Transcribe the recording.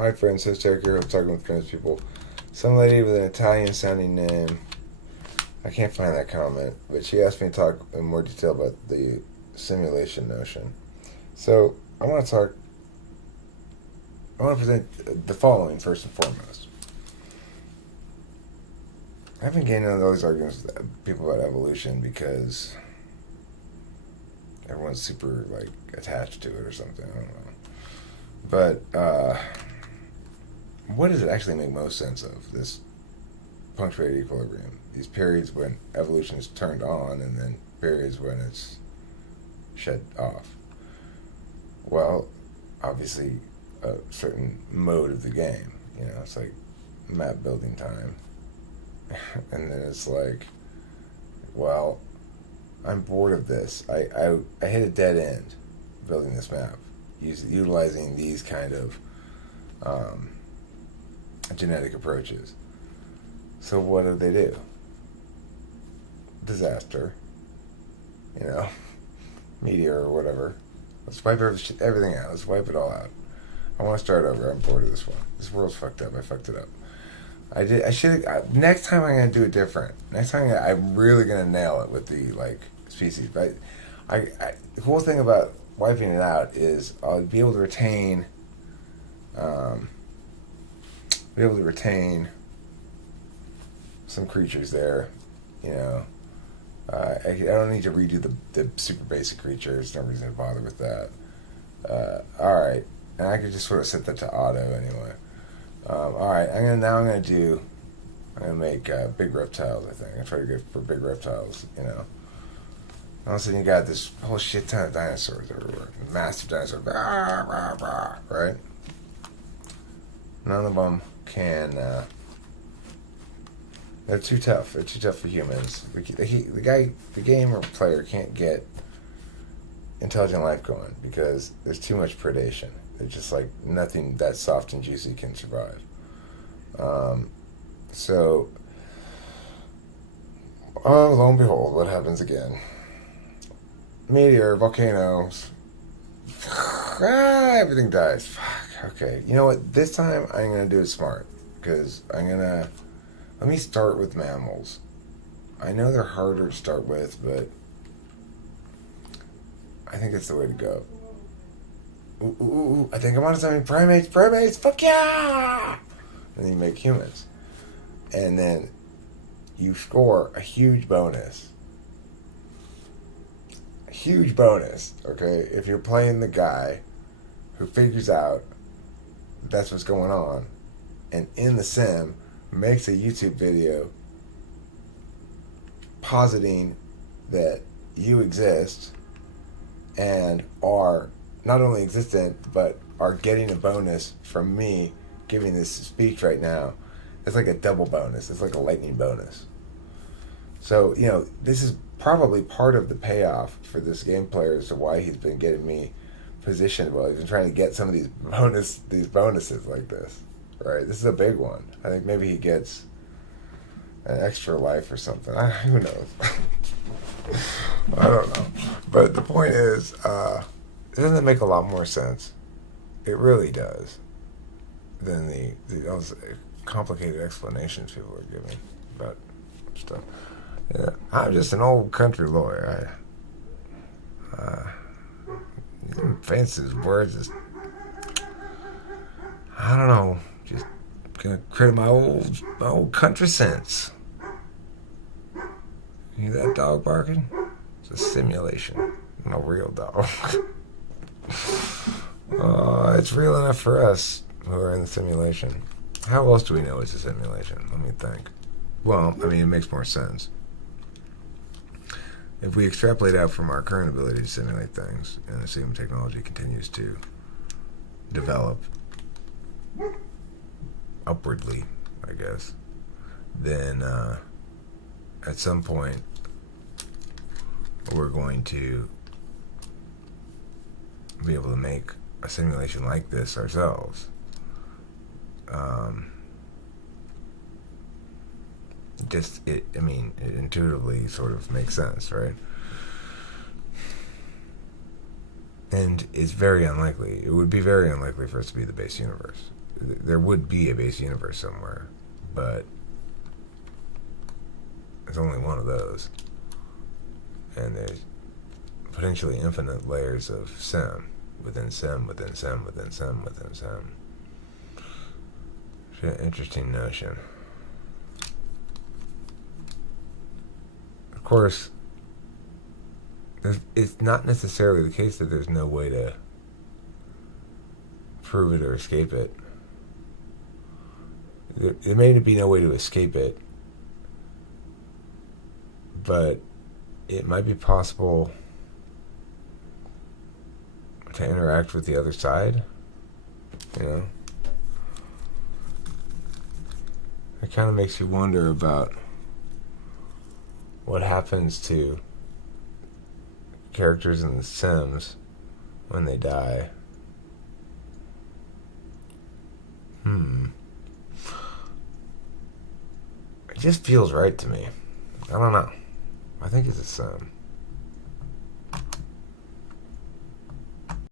Hi friends, so Turkey. I'm talking with famous people. Some lady with an Italian sounding name. I can't find that comment, but she asked me to talk in more detail about the simulation notion. So I want to present the following first and foremost. I've been getting into all these arguments with people about evolution because everyone's super attached to it or something. I don't know. But what does it actually make most sense of? This punctuated equilibrium. These periods when evolution is turned on and then periods when it's shut off. Well, obviously a certain mode of the game. It's like map building time. And then it's like, well, I'm bored of this. I hit a dead end building this map, utilizing these kind of genetic approaches. So what do? Disaster. Meteor or whatever. Let's wipe everything out. Let's wipe it all out. I want to start over. I'm bored of this one. This world's fucked up. I fucked it up. I should. Next time I'm gonna do it different. Next time I'm really gonna nail it with the species. But the cool thing about wiping it out is I'll be able to retain. Some creatures there. I don't need to redo the super basic creatures. No reason to bother with that. All right, and I could just sort of set that to auto anyway. All right, I'm gonna make big reptiles. I think I'm gonna try to go for big reptiles. All of a sudden you got this whole shit ton of dinosaurs everywhere, massive dinosaurs, right? None of them can. They're too tough. They're too tough for humans. The game or player can't get intelligent life going because there's too much predation. It's just nothing that soft and juicy can survive. So, lo and behold, what happens again? Meteor, volcanoes. Everything dies. Fuck. Okay. You know what? This time I'm going to do it smart because let me start with mammals. I know they're harder to start with, but I think it's the way to go. I think I'm on something. Primates, fuck yeah! And then you make humans. And then you score a huge bonus. A huge bonus, okay? If you're playing the guy who figures out that's what's going on, and in the sim, makes a YouTube video positing that you exist and are not only existent but are getting a bonus from me giving this speech right now. It's like a double bonus. It's like a lightning bonus. So, this is probably part of the payoff for this game player as to why he's been getting me positioned well. He's been trying to get some of these bonuses like this. Right, this is a big one. I think maybe he gets an extra life or something. Who knows? I don't know. But the point is, doesn't it make a lot more sense? It really does. Than those complicated explanations people are giving about stuff. Yeah, I'm just an old country lawyer. Fancy words. I don't know. Just gonna credit my old country sense. You hear that dog barking? It's a simulation, no real dog. It's real enough for us who are in the simulation. How else do we know it's a simulation? Let me think. Well, it makes more sense. If we extrapolate out from our current ability to simulate things, and assume technology continues to develop upwardly, I guess, then at some point we're going to be able to make a simulation like this ourselves. It intuitively sort of makes sense, right? And it's very unlikely. It would be very unlikely for us to be the base universe. there would be a base universe somewhere, but there's only one of those, and there's potentially infinite layers of sim within sim within sim within sim within sim. It's an interesting notion. Of course, it's not necessarily the case that there's no way to prove it or escape it. There may be no way to escape it, but it might be possible to interact with the other side, you know? It kind of makes you wonder about what happens to characters in the Sims when they die. It just feels right to me. I don't know. I think it's a Sim.